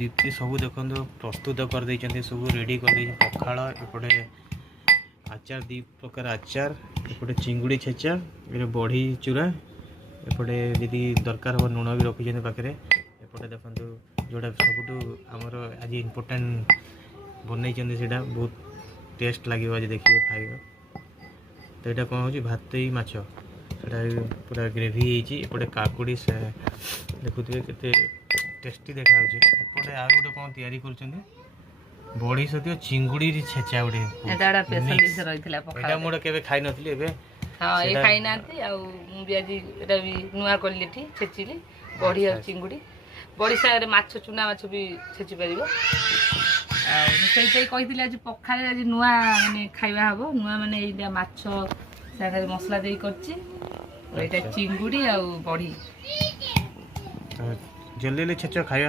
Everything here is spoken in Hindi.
दीप्ति सब देखो प्रस्तुत कर देइचंती सब रेडी कर देइछ पखाल एपटे आचार दी प्रकार आचार एपटे चिंगुड़ी छेचा ए बड़ी चूरा एपटे यदि दरकार हो लुण भी रखी पाखे एपटे देखो जोड़ा सब आमर आज इम्पोर्टाट बनई से बहुत टेस्ट लगे आज देखिए खाइबा तो यहाँ कौन हो भातई माछ पूरा ग्रेवी एपटे काकुड़ी से देखुए के टेस्टी देखा एपटे आ गोटे कौन तैयारी कर बड़ी सती चिंगुड़ी छेचा गोटे मुझे केवे खाई नी हाँ ये खाई ना नुआ कली छेचिली बड़ी और चिंगुड़ी बड़ी सागर माछ चुना माछ भी छेची पार कही आज पखाल आज नुआ माने खाइबा हम नुआ माने माछ सागर मसला दे कर चिंगुड़ी आ बड़ी जल्दी छेचा खाइबा।